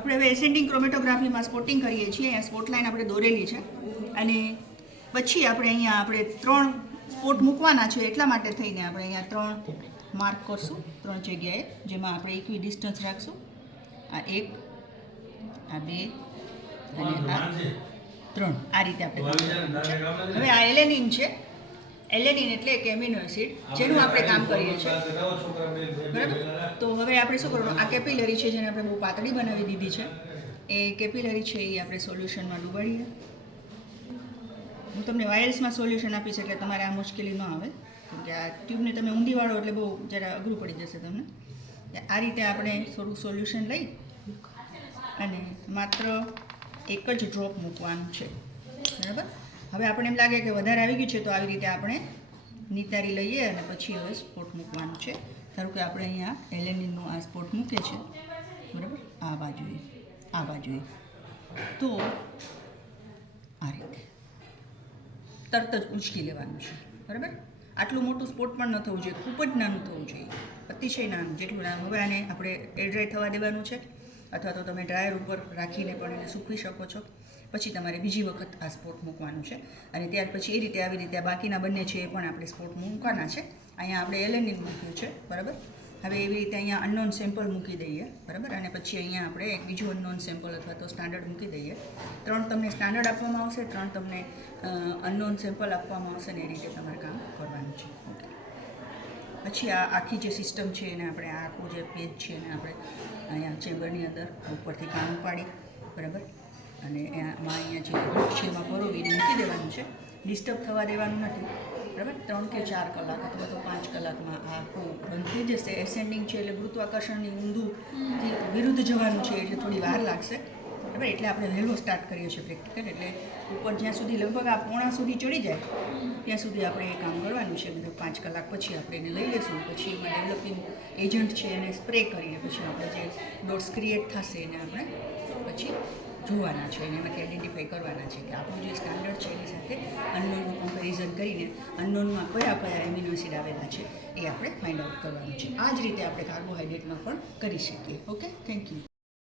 આપણે હવે ascending ક્રોમેટોગ્રાફીમાં spotting કરીએ છીએ. અહીંયા સ્પોટ લાઈન આપણે દોરેલી છે અને પછી આપણે 3 સ્પોટ મૂકવાના છે. એટલા માટે થઈને આપણે અહીંયા 3 માર્ક કરશું 3 જગ્યાએ, જેમાં આપણે ઇક્વી ડિસ્ટન્સ રાખશું. આ 1, આ 2 અને આ 3. આ રીતે આપણે કામ કરવાનું છે. હવે આ એલેનિન છે. એલેનિન એટલે એક એમિનો એસિડ જેનું આપણે કામ કરીએ છીએ, બરાબર. તો હવે આપણે શું કરવાનું, આ કેપિલરી છે જેને આપણે બહુ પાતળી બનાવી દીધી છે. એ કેપિલરી છે એ આપણે સોલ્યુશનમાં ડૂબાડીએ. હું તમને વાયલ્સમાં સોલ્યુશન આપીશ એટલે તમારે આ મુશ્કેલી ન આવે, કેમ કે આ ટ્યુબને તમે ઊંધી વાળો એટલે બહુ જરા અઘરું પડી જશે તમને. આ રીતે આપણે થોડું સોલ્યુશન લઈ અને માત્ર એક જ ડ્રોપ મૂકવાનું છે, બરાબર. હવે આપણે એમ લાગે કે વધારે આવી ગયું છે તો આવી રીતે આપણે નિતારી લઈએ અને પછી હવે સ્પોટ મૂકવાનું છે. ધારો કે આપણે અહીંયા એલેનિનનો આ સ્પોટ મૂકે છે, બરાબર, આ બાજુએ તો આ રીતે તરત જ ઉંચકી લેવાનું છે, બરાબર. આટલું મોટું સ્પોટ પણ ન થવું જોઈએ, ખૂબ જ નાનું થવું જોઈએ, અતિશય નાનું, જેટલું નાનું. હવે આને આપણે એર ડ્રાય થવા દેવાનું છે, અથવા તો તમે ડ્રાયર ઉપર રાખીને પણ એને સૂકવી શકો છો. પછી તમારે બીજી વખત આ સ્પોટ મૂકવાનું છે અને ત્યાર પછી એ રીતે આવી રીતે આ બાકીના બંને છે એ પણ આપણે સ્પોટ મૂકવાના છે. અહીંયા આપણે એલેનિન મૂક્યું છે, બરાબર. હવે એવી રીતે અહીંયા અનનોન સેમ્પલ મૂકી દઈએ, બરાબર. અને પછી અહીંયા આપણે એક બીજું અનનોન સેમ્પલ અથવા તો સ્ટાન્ડર્ડ મૂકી દઈએ. 3 તમને સ્ટાન્ડર્ડ આપવામાં આવશે, 3 તમને અનનોન સેમ્પલ આપવામાં આવશે ને એ રીતે તમારે કામ કરવાનું છે. ઓકે. પછી આ આખી જે સિસ્ટમ છે એને આપણે આ આખું જે પેજ છે એને આપણે અહીંયા ચેમ્બરની અંદર ઉપરથી કામ પાડી, બરાબર. અને એમાં અહીંયા જે છે એમાં પરોવીને મૂકી દેવાનું છે. ડિસ્ટર્બ થવા દેવાનું નથી, બરાબર. 3 કે 4 કલાક અથવા તો 5 કલાકમાં આ આખું બંધ થઈ જશે. એસેન્ડિંગ છે એટલે ગુરુત્વાકર્ષણની ઊંધુંથી વિરુદ્ધ જવાનું છે એટલે થોડી વાર લાગશે, બરાબર. એટલે આપણે વહેલો સ્ટાર્ટ કરીએ છીએ પ્રેક્ટિકલ. એટલે ઉપર જ્યાં સુધી લગભગ આ પોણા સુધી ચડી જાય ત્યાં સુધી આપણે એ કામ કરવાનું છે. મતલબ 5 કલાક પછી આપણે એને લઈ લઈશું. પછી એમાં ડેવલપિંગ એજન્ટ છે એને સ્પ્રે કરીને પછી આપણે જે ડોટ્સ ક્રિએટ થશે એને આપણે પછી જોવાના છે અને એમાંથી આઈડેન્ટિફાઈ કરવાના છે કે આપણું જે સ્ટાન્ડર્ડ છે એની સાથે અનનોનનું કમ્પેરિઝન કરીને અનનોનમાં કયા એમિનો એસિડ આવેલા છે એ આપણે ફાઇન્ડ આઉટ કરવાનું છે. આ જ રીતે આપણે કાર્બોહાઈડ્રેટમાં પણ કરી શકીએ. Okay, thank you.